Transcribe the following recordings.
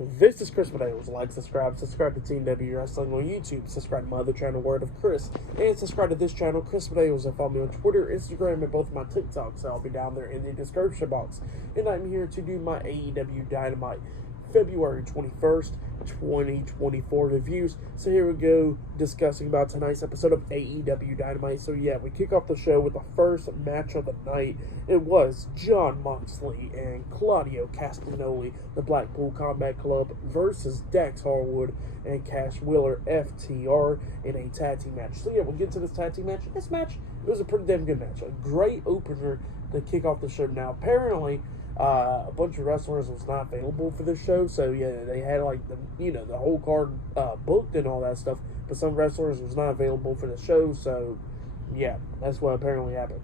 This is Chris Medeiros. Like, subscribe to Team W Wrestling on YouTube, subscribe to my other channel, Word of Chris, and subscribe to this channel, Chris Medeiros, and follow me on Twitter, Instagram, and both my TikToks. So I'll be down there in the description box. And I'm here to do my AEW Dynamite February 21st, 2024 reviews. So here we go, discussing about tonight's episode of AEW Dynamite. So yeah, we kick off the show with the first match of the night. It was Jon Moxley and Claudio Castagnoli, the Blackpool Combat Club, versus Dax Harwood and Cash Wheeler, FTR, in a tag team match. So yeah, we'll get to this tag team match. This match, it was a pretty damn good match. A great opener to kick off the show. Now, apparently, a bunch of wrestlers was not available for this show, so yeah, they had like the whole card booked and all that stuff, but some wrestlers was not available for the show, so yeah, that's what apparently happened.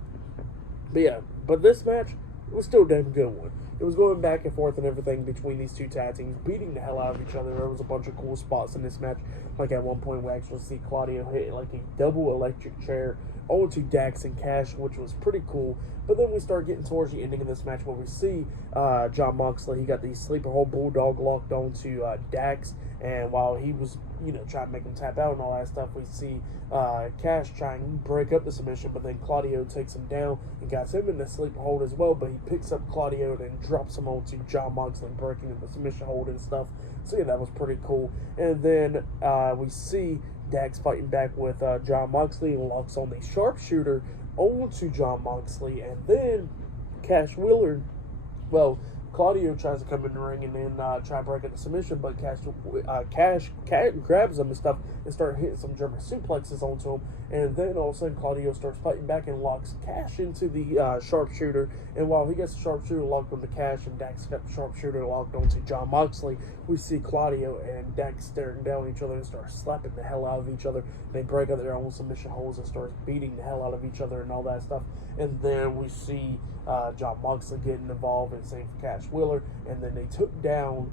But yeah, but this match was still a damn good one. It was going back and forth and everything between these two tag teams, beating the hell out of each other. There was a bunch of cool spots in this match. Like at one point we actually see Claudio hit like a double electric chair onto Dax and Cash, which was pretty cool. But then we start getting towards the ending of this match where we see Jon Moxley. He got the sleeper hold bulldog locked onto Dax, and while he was trying to make him tap out and all that stuff, we see Cash trying to break up the submission, but then Claudio takes him down and got him in the sleeper hold as well. But he picks up Claudio and drops him onto Jon Moxley, breaking the submission hold and stuff. So yeah, that was pretty cool. And then we see Dax fighting back with Jon Moxley and locks on the sharpshooter onto Jon Moxley, and then Cash Wheeler, Claudio tries to come in the ring and then try breaking the submission, but Cash grabs him and stuff and start hitting some German suplexes onto him, and then all of a sudden Claudio starts fighting back and locks Cash into the sharpshooter, and while he gets the sharpshooter locked onto Cash and Dax got the sharpshooter locked onto Jon Moxley, we see Claudio and Dax staring down at each other and start slapping the hell out of each other. They break up their own submission holds and start beating the hell out of each other and all that stuff, and then we see Jon Moxley getting involved, and same for Cash Wheeler, and then they took down,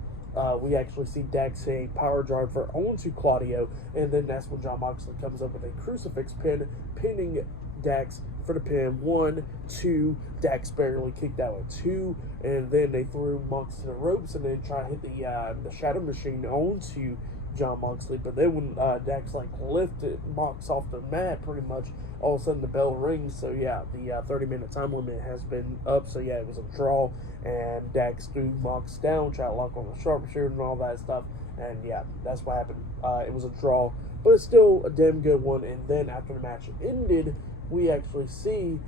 we actually see Dax hit a power driver onto Claudio, and then that's when Jon Moxley comes up with a crucifix pin, pinning Dax for the pin. 1, 2, Dax barely kicked out at 2, and then they threw Mox to the ropes and then try to hit the Shadow Machine onto Jon Moxley, but then when Dax lifted Mox off the mat, pretty much all of a sudden the bell rings. So yeah, the 30-minute time limit has been up. So yeah, it was a draw, and Dax threw Mox down, tried to lock on the sharpshooter and all that stuff, and yeah, that's what happened. It was a draw, but it's still a damn good one. And then after the match ended, we actually see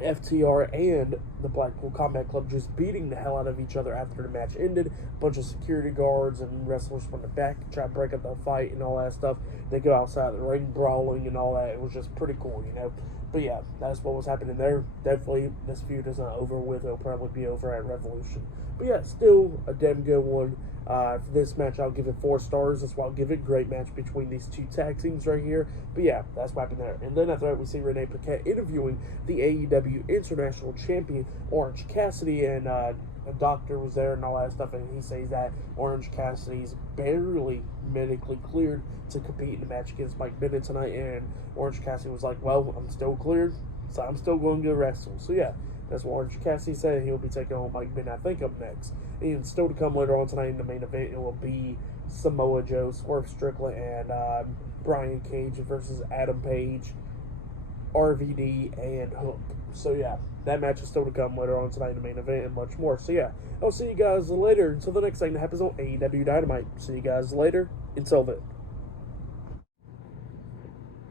FTR and the Blackpool Combat Club just beating the hell out of each other after the match ended. A bunch of security guards and wrestlers from the back try to break up the fight and all that stuff. They go outside the ring brawling and all that. It was just pretty cool, But yeah, that's what was happening there. Definitely, this feud is not over with. It'll probably be over at Revolution. But yeah, still a damn good one. For this match, I'll give it 4 stars. That's why I'll give it. Great match between these two tag teams right here. But yeah, that's what happened there. And then after that, we see Renee Paquette interviewing the AEW International Champion, Orange Cassidy, and a doctor was there and all that stuff, and he says that Orange Cassidy's barely medically cleared to compete in the match against Mike Bennett tonight, and Orange Cassidy was like, well, I'm still cleared, so I'm still going to go wrestle. So yeah, that's what Orange Cassidy said. He'll be taking on Mike Bennett, I think, up next. And still to come later on tonight in the main event, it will be Samoa Joe, Swerve Strickland, and Brian Cage versus Adam Page, RVD, and Hook. So yeah, that match is still to come later on tonight in the main event and much more. So yeah, I'll see you guys later until the next thing that happens on AEW Dynamite. See you guys later. Until then.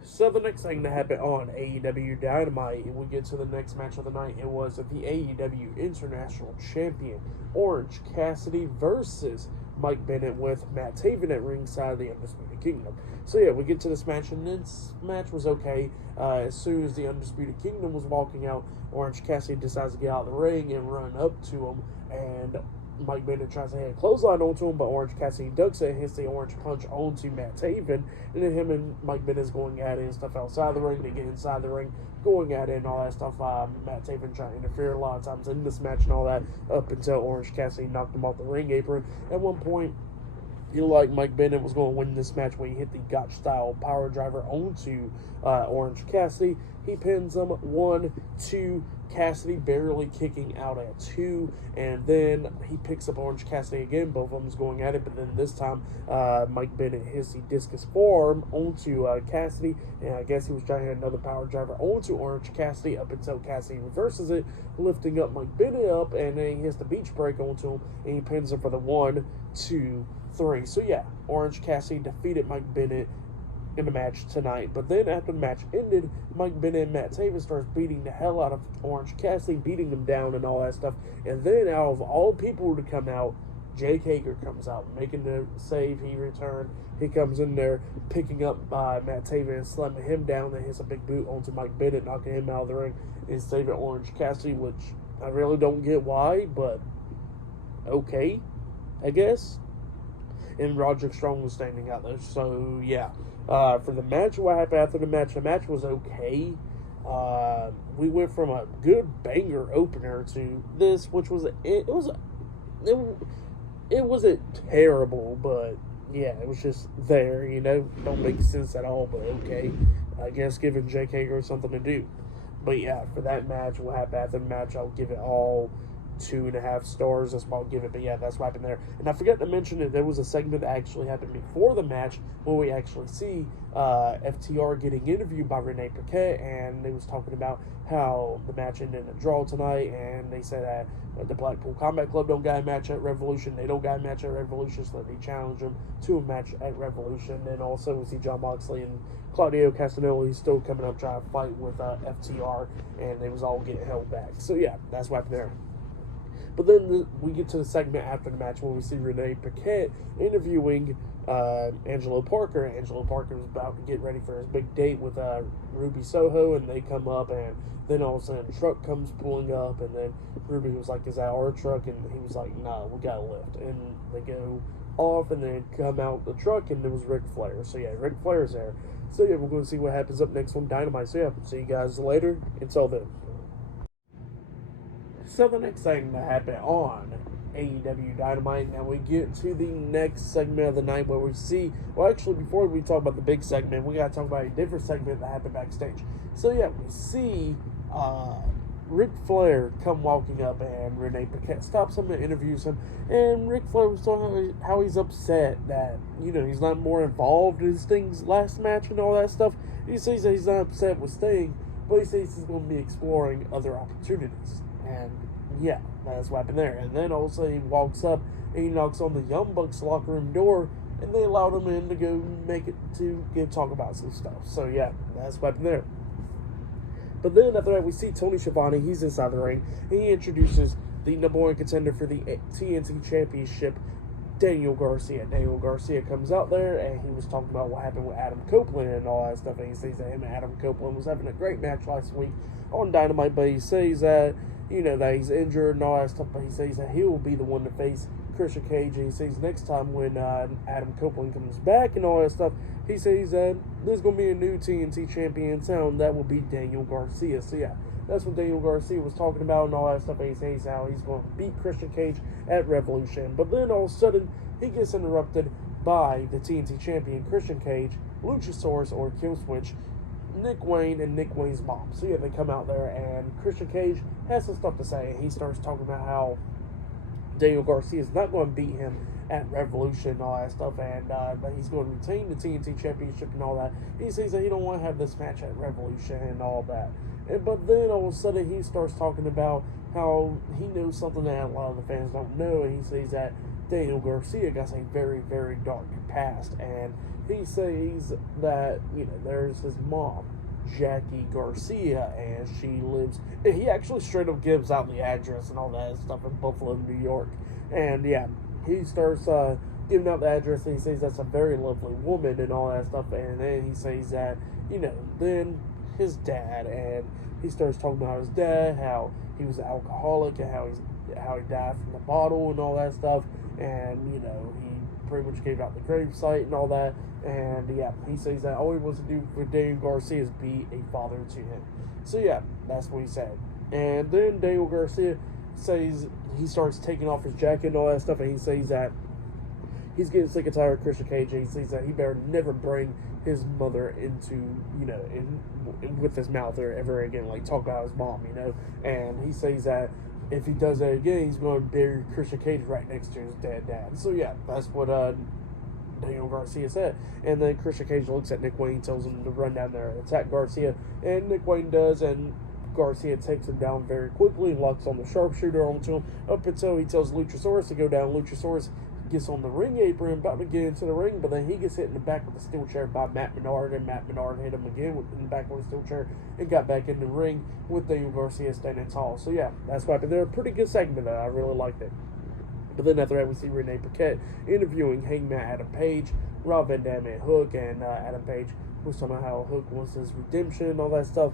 So the next thing that happened on AEW Dynamite, we get to the next match of the night. It was the AEW International Champion, Orange Cassidy versus Mike Bennett, with Matt Taven at ringside of the Undisputed Kingdom. So yeah, we get to this match, and this match was okay. As soon as the Undisputed Kingdom was walking out, Orange Cassidy decides to get out of the ring and run up to him, and Mike Bennett tries to hit a clothesline onto him, but Orange Cassidy ducks it and hits the orange punch onto Matt Taven, and then him and Mike Bennett's going at it and stuff outside the ring. They get inside the ring, going at it and all that stuff. Matt Taven trying to interfere a lot of times in this match and all that, up until Orange Cassidy knocked him off the ring apron. At one point, Mike Bennett was going to win this match when he hit the Gotch-style power driver onto Orange Cassidy. He pins him. 1, 2, Cassidy barely kicking out at 2, and then he picks up Orange Cassidy again. Both of them's going at it, but then this time Mike Bennett hits the discus forearm onto Cassidy, and I guess he was trying to hit another power driver onto Orange Cassidy up until Cassidy reverses it, lifting up Mike Bennett up, and then he hits the beach break onto him, and he pins him for the 1, 2, 3. So yeah, Orange Cassidy defeated Mike Bennett in the match tonight. But then after the match ended, Mike Bennett and Matt Taven starts beating the hell out of Orange Cassidy, beating him down and all that stuff. And then out of all people to come out, Jake Hager comes out, making the save. He returned. He comes in there, picking up Matt Taven and slamming him down. Then hits a big boot onto Mike Bennett, knocking him out of the ring and saving Orange Cassidy, which I really don't get why, but okay, I guess. And Roderick Strong was standing out there. So, yeah. For the match, what happened after the match? The match was okay. We went from a good banger opener to this, which was it wasn't terrible, but yeah, it was just there. Don't make sense at all, but okay. I guess giving Jake Hager something to do. But yeah, for that match, what happened after the match, I'll give it all 2.5 stars. That's what I'll give it. But yeah, that's what happened there. And I forgot to mention that there was a segment that actually happened before the match where we actually see FTR getting interviewed by Renee Paquette, and they was talking about how the match ended in a draw tonight, and they said that the Blackpool Combat Club don't got a match at Revolution. They don't got a match at Revolution, so they challenge them to a match at Revolution. And also we see Jon Moxley and Claudio Castagnoli still coming up trying to fight with FTR, and they was all getting held back. So yeah, that's what happened there. But then we get to the segment after the match when we see Renee Paquette interviewing Angelo Parker. Angelo Parker is about to get ready for his big date with Ruby Soho, and they come up, and then all of a sudden a truck comes pulling up, and then Ruby was like, "Is that our truck?" And he was like, "Nah, we got a lift." And they go off, and then come out the truck, and it was Ric Flair. So yeah, Ric Flair's there. So yeah, we're going to see what happens up next on Dynamite. So yeah, see you guys later. Until then. So the next thing that happened on AEW Dynamite, and we get to the next segment of the night where we see, well actually before we talk about the big segment, we got to talk about a different segment that happened backstage. So yeah, we see Ric Flair come walking up, and Renee Paquette stops him and interviews him, and Ric Flair was talking how he's upset that, he's not more involved in Sting's last match and all that stuff. He says that he's not upset with Sting, but he says he's going to be exploring other opportunities. And yeah, that's what happened there. And then also he walks up and he knocks on the Young Bucks locker room door, and they allowed him in to go talk about some stuff. So yeah, that's what happened there. But then after that, we see Tony Schiavone. He's inside the ring. He introduces the number 1 contender for the TNT Championship, Daniel Garcia. Daniel Garcia comes out there, and he was talking about what happened with Adam Copeland and all that stuff. And he says that him and Adam Copeland was having a great match last week on Dynamite, but he says that that he's injured and all that stuff, but he says that he will be the one to face Christian Cage, and he says next time when Adam Copeland comes back and all that stuff, he says that there's going to be a new TNT champion in town, that will be Daniel Garcia. So yeah, that's what Daniel Garcia was talking about and all that stuff, and he says how he's going to beat Christian Cage at Revolution. But then all of a sudden, he gets interrupted by the TNT champion, Christian Cage, Luchasaurus or Killswitch, Nick Wayne, and Nick Wayne's mom. So yeah, they come out there, and Christian Cage has some stuff to say, and he starts talking about how Daniel Garcia is not going to beat him at Revolution and all that stuff, and that he's going to retain the TNT Championship and all that. He says that he don't want to have this match at Revolution and all that. But then all of a sudden he starts talking about how he knows something that a lot of the fans don't know, and he says that Daniel Garcia got a very, very dark past, and he says that, there's his mom, Jackie Garcia, and she lives, he actually straight up gives out the address and all that stuff in Buffalo, New York. And yeah, he starts giving out the address, and he says that's a very lovely woman and all that stuff. And then he says that, then his dad, and he starts talking about his dad, how he was an alcoholic, and how he died from the bottle and all that stuff. And, he pretty much gave out the gravesite and all that. And yeah, he says that all he wants to do for Daniel Garcia is be a father to him. So yeah, that's what he said. And then Daniel Garcia says, he starts taking off his jacket and all that stuff, and he says that he's getting sick and tired of Christian Cage, and he sees that he better never bring his mother into, with his mouth or ever again, like talk about his mom, and he says that if he does that again, he's going to bury Christian Cage right next to his dead dad. So yeah, that's what Daniel Garcia said. And then Christian Cage looks at Nick Wayne, tells him to run down there and attack Garcia, and Nick Wayne does, and Garcia takes him down very quickly, locks on the sharpshooter onto him, up until he tells Luchasaurus to go down. Luchasaurus gets on the ring apron, about to get into the ring, but then he gets hit in the back with a steel chair by Matt Menard, and Matt Menard hit him again in the back with a steel chair, and got back in the ring with Daniel Garcia standing tall. So yeah, that's what happened there. A pretty good segment though. I really liked it. But then after that, we see Renee Paquette interviewing Hangman Adam Page, Rob Van Dam, and Hook, and Adam Page was talking about how Hook wants his redemption and all that stuff.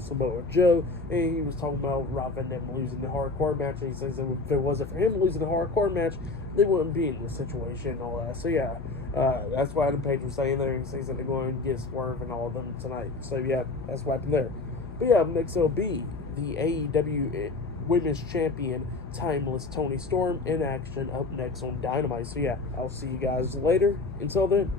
Samoa Joe, and he was talking about Rob Van Dam losing the hardcore match, and he says that if it wasn't for him losing the hardcore match, they wouldn't be in this situation and all that. So yeah, that's what Adam Page was saying there. He says that they're going to get Swerve and all of them tonight. So yeah, that's what happened there. But yeah, next will be the AEW Women's Champion Timeless Toni Storm in action up next on Dynamite. So yeah, I'll see you guys later. Until then.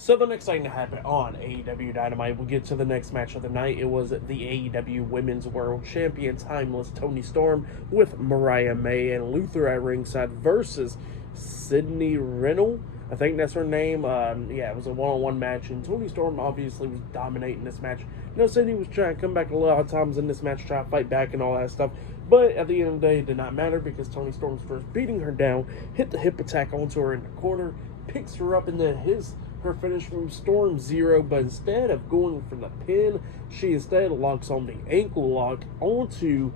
So the next thing to happen on AEW Dynamite, we get to the next match of the night. It was the AEW Women's World Champion Timeless Toni Storm with Mariah May and Luther at ringside versus Sydney Reynolds. I think that's her name. Yeah, it was a one-on-one match, and Toni Storm obviously was dominating this match. Sydney was trying to come back a lot of times in this match, try to fight back and all that stuff. But at the end of the day, it did not matter because Toni Storm's first beating her down, hit the hip attack onto her in the corner, picks her up, and then her finish move Storm Zero, but instead of going for the pin, she instead locks on the ankle lock onto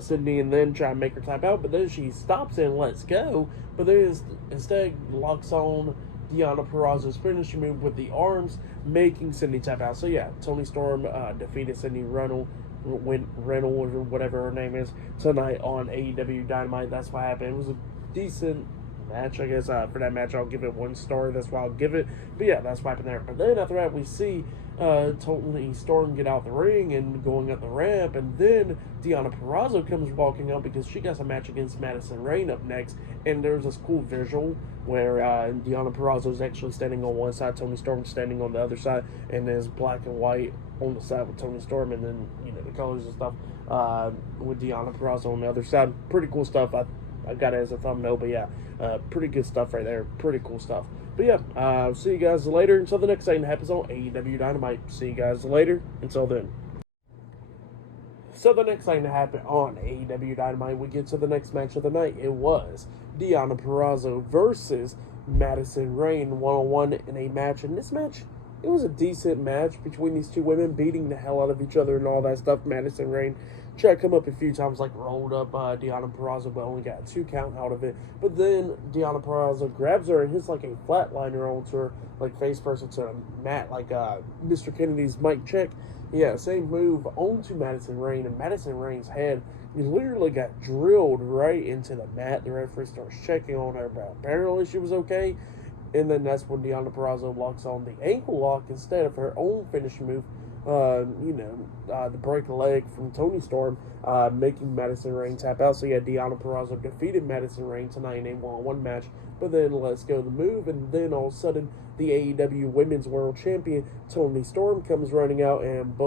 Sydney and then try to make her tap out, but then she stops and lets go, but then instead locks on Deonna Purrazzo's finishing move with the arms, making Sydney tap out. So yeah, Toni Storm defeated Sydney Reynolds or whatever her name is tonight on AEW Dynamite. That's what happened. It was a decent match, I guess. For that match, I'll give it 1 star. That's why I'll give it. But yeah, that's what happened there. But then after that, we see Toni Storm get out the ring and going up the ramp, and then Deonna Purrazzo comes walking up because she got a match against Madison Rayne up next, and there's this cool visual where Deonna Purrazzo is actually standing on one side, Toni Storm standing on the other side, and there's black and white on the side with Toni Storm, and then the colors and stuff with Deonna Purrazzo on the other side. Pretty cool stuff. I got it as a thumbnail, but yeah, pretty good stuff right there. Pretty cool stuff. But yeah, see you guys later. Until the next thing that happens on AEW Dynamite. See you guys later. Until then. So the next thing that happened on AEW Dynamite, we get to the next match of the night. It was Deonna Purrazzo versus Madison Rayne one-on-one in a match. And this match, it was a decent match between these two women, beating the hell out of each other and all that stuff. Madison Rayne tried to come up a few times, like rolled up Deonna Purrazzo, but only got a 2 count out of it. But then Deonna Purrazzo grabs her and hits like a flatliner onto her, like face first into a mat, like Mr. Kennedy's mic check. Yeah, same move onto Madison Rayne, and Madison Rayne's head literally got drilled right into the mat. The referee starts checking on her, but apparently she was okay. And then that's when Deonna Purrazzo locks on the ankle lock instead of her own finishing move. The break a leg from Toni Storm, making Madison Rayne tap out. So yeah, Deonna Purrazzo defeated Madison Rayne tonight in a one-on-one match. But then let's go the move, and then all of a sudden the AEW Women's World Champion Toni Storm comes running out, and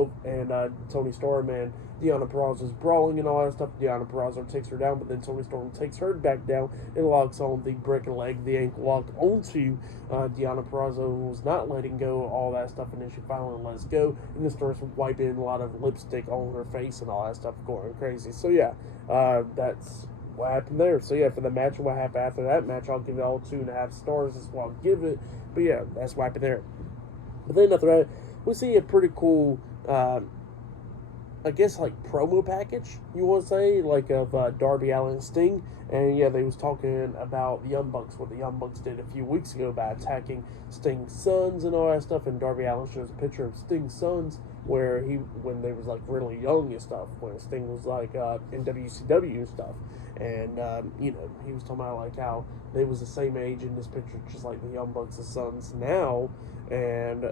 Toni Storm and Deonna Purrazzo's brawling and all that stuff. Deonna Purrazzo takes her down, but then Toni Storm takes her back down and locks on the break a leg, the ankle lock onto Deonna Purrazzo, who was not letting go, all that stuff, and then she finally lets go, and then starts wiping a lot of lipstick on her face and all that stuff, going crazy. So yeah, that's what happened there. So yeah, for the match and what happened after that match, I'll give it all 2.5 stars. That's what I'll give it. But yeah, that's what happened there. But then after that, we see a pretty cool, I guess, like, promo package, you want to say, like, of Darby Allin and Sting. And yeah, they was talking about the Young Bucks, what the Young Bucks did a few weeks ago by attacking Sting's sons and all that stuff. And Darby Allin shows a picture of Sting's sons when they was like really young and stuff, when Sting was like in WCW and stuff. And he was talking about like how they was the same age in this picture, just like the Young Bucks' sons now. And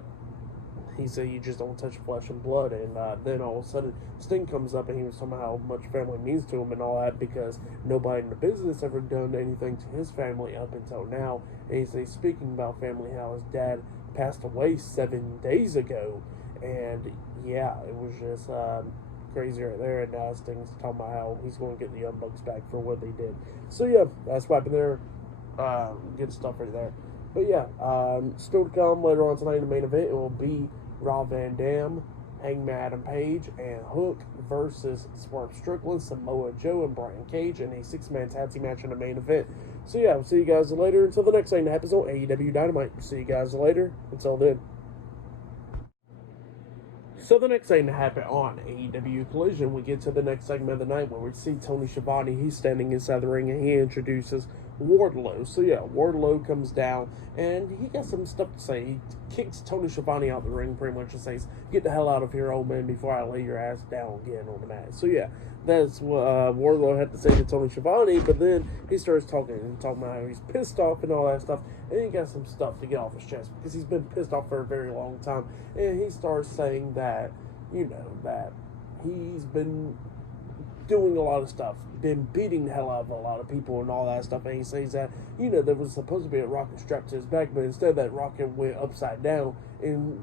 he said you just don't touch flesh and blood. And then all of a sudden, Sting comes up and he was talking about how much family means to him and all that, because nobody in the business ever done anything to his family up until now. And he said, speaking about family, how his dad passed away 7 days ago. And yeah, it was just crazy right there. And now Sting's talking about how he's going to get the Young Bucks back for what they did. So yeah, that's what happened there. Good stuff right there. But yeah, still to come later on tonight in the main event, it will be Rob Van Dam, Hangman Adam Page, and Hook versus Swerve Strickland, Samoa Joe, and Brian Cage in a 6-man tag team match in the main event. So yeah, we'll see you guys later. Until the next thing that happens on AEW Dynamite. See you guys later. Until then. So the next thing to happen on AEW Collision, we get to the next segment of the night where we see Tony Schiavone. He's standing inside the ring and he introduces Wardlow. So yeah, Wardlow comes down and he got some stuff to say. He kicks Tony Schiavone out the ring pretty much and says, "Get the hell out of here, old man, before I lay your ass down again on the mat." So yeah, that's what Wardlow had to say to Tony Schiavone. But then he starts talking about how he's pissed off and all that stuff. And he got some stuff to get off his chest because he's been pissed off for a very long time. And he starts saying that, that he's been doing a lot of stuff, been beating the hell out of a lot of people and all that stuff. And he says that, there was supposed to be a rocket strapped to his back, but instead that rocket went upside down and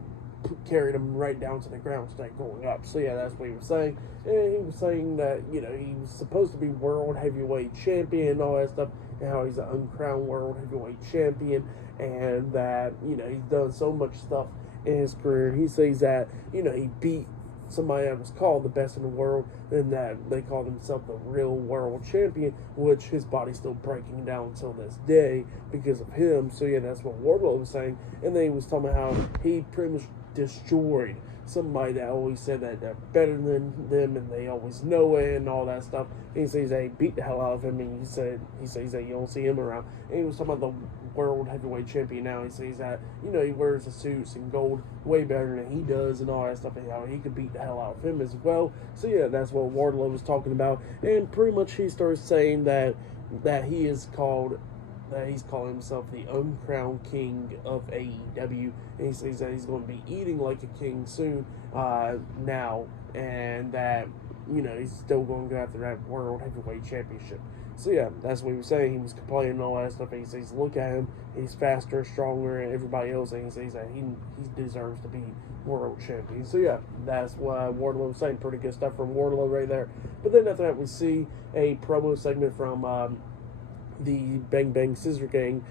carried him right down to the ground instead of going up. So yeah, that's what he was saying. And he was saying that, he was supposed to be world heavyweight champion and all that stuff, and how he's an uncrowned world heavyweight champion, and that, he's done so much stuff in his career. He says that, he beat somebody that was called the best in the world, and that they called himself the real world champion, which his body's still breaking down until this day because of him. So yeah, that's what Wardlow was saying. And then he was talking about how he pretty much destroyed somebody that always said that they're better than them and they always know it and all that stuff. And he says that he beat the hell out of him, and he says that you don't see him around. And he was talking about the world heavyweight champion now. He says that, he wears the suits and gold way better than he does and all that stuff, and how he could beat the hell out of him as well. So yeah, that's what Wardlow was talking about. And pretty much he starts saying that he's calling himself the uncrowned king of AEW, and he says that he's going to be eating like a king soon now, and that, he's still going to go after that World Heavyweight Championship. So yeah, that's what he was saying. He was complaining and all that stuff, and he says, look at him, he's faster, stronger, and everybody else, and he says that he deserves to be world champion. So yeah, that's what Wardlow was saying. Pretty good stuff from Wardlow right there. But then after that, we see a promo segment from the Bang Bang Scissor Gang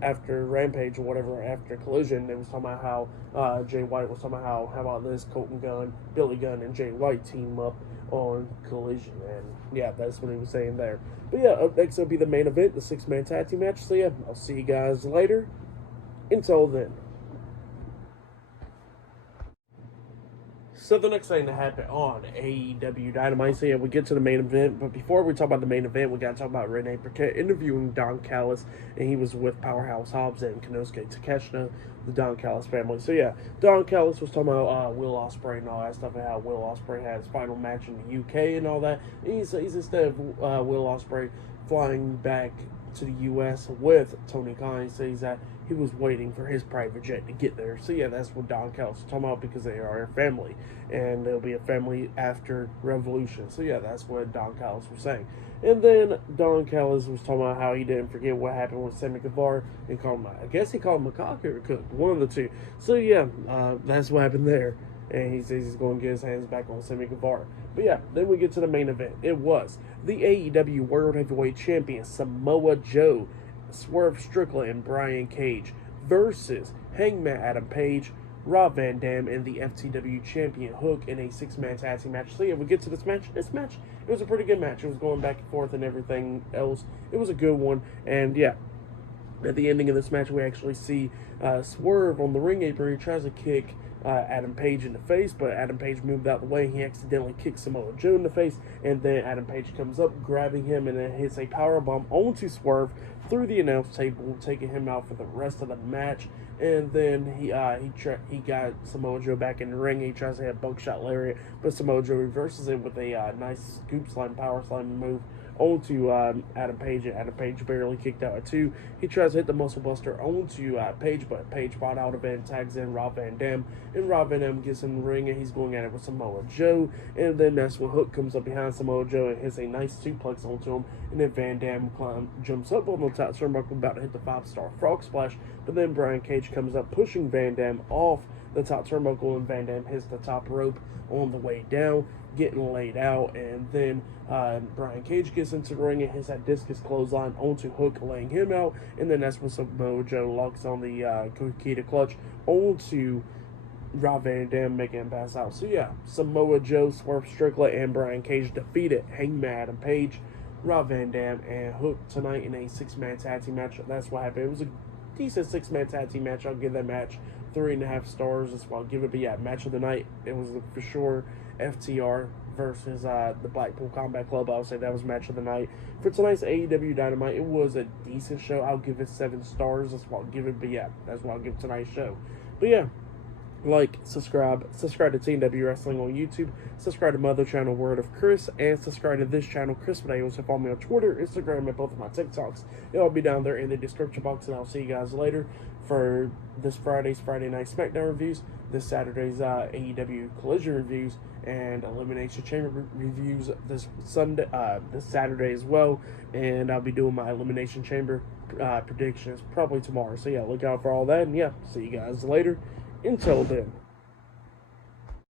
after Rampage or whatever, after Collision. They was talking about how Jay White was talking about how about this, Colton Gunn, Billy Gunn, and Jay White team up on Collision. And yeah, that's what he was saying there. But yeah, up next will be the main event, the 6-man tag team match. So yeah, I'll see you guys later. Until then. So the next thing to happen on AEW Dynamite, so yeah, we get to the main event, but before we talk about the main event, we got to talk about Renee Paquette interviewing Don Callis, and he was with Powerhouse Hobbs and Konosuke Takeshita, the Don Callis family. So yeah, Don Callis was talking about Will Ospreay and all that stuff, and how Will Ospreay had his final match in the UK and all that. And he's instead of Will Ospreay flying back to the U.S. with Tony Khan, he says that he was waiting for his private jet to get there. So yeah, that's what Don Callis was talking about, because they are a family, and they'll be a family after Revolution. So yeah, that's what Don Callis was saying. And then Don Callis was talking about how he didn't forget what happened with Sammy Guevara, and called him, I guess he called him a cock or a cook, one of the two. So yeah, that's what happened there. And he says he's going to get his hands back on Sammy Guevara. But yeah, then we get to the main event. It was the AEW World Heavyweight Champion Samoa Joe, Swerve Strickland, and Brian Cage versus Hangman Adam Page, Rob Van Dam, and the FTW Champion Hook in a 6-man tag team match. So yeah, we get to this match. This match, it was a pretty good match. It was going back and forth and everything else. It was a good one. And yeah, at the ending of this match, we actually see Swerve on the ring apron. He tries to kick Adam Page in the face, but Adam Page moved out of the way. He accidentally kicks Samoa Joe in the face, and then Adam Page comes up, grabbing him, and then hits a powerbomb onto Swerve through the announce table, taking him out for the rest of the match. And then he got Samoa Joe back in the ring. He tries to hit a buckshot lariat, but Samoa Joe reverses it with a nice scoop slam, power slam move onto Adam Page, and Adam Page barely kicked out at 2. He tries to hit the Muscle Buster onto Page, but Page brought out of it and tags in Rob Van Dam, and Rob Van Dam gets in the ring, and he's going at it with Samoa Joe, and then that's when Hook comes up behind Samoa Joe and hits a nice suplex onto him, and then Van Dam jumps up on the top turnbuckle, about to hit the 5-star frog splash, but then Brian Cage comes up, pushing Van Dam off the top turnbuckle, and Van Dam hits the top rope on the way down, getting laid out, and then Brian Cage gets into the ring and hits that discus clothesline onto Hook, laying him out, and then that's when Samoa Joe locks on the Kukita clutch onto Rob Van Dam, making him pass out. So yeah, Samoa Joe, Swerve Strickland, and Brian Cage defeated Hangman Adam Page, Rob Van Dam, and Hook tonight in a 6-man tag team match. That's what happened. It was a decent 6-man tag team match. I'll give that match 3.5 stars. That's what I'll give it. But yeah, match of the night, it was for sure FTR versus the Blackpool Combat Club. I would say that was match of the night. For tonight's AEW Dynamite, it was a decent show. I'll give it 7 stars. That's what I'll give it. But yeah, that's what I'll give tonight's show. But yeah, like, subscribe to TNW Wrestling on YouTube, subscribe to my other channel, Word of Chris, and subscribe to this channel, Chris Videos, and follow me on Twitter, Instagram, and both of my TikToks. It'll be down there in the description box, and I'll see you guys later for this Friday's Friday Night SmackDown reviews, this Saturday's AEW Collision reviews, and Elimination Chamber reviews this Saturday as well, and I'll be doing my Elimination Chamber predictions probably tomorrow. So yeah, look out for all that, and yeah, see you guys later. Until then.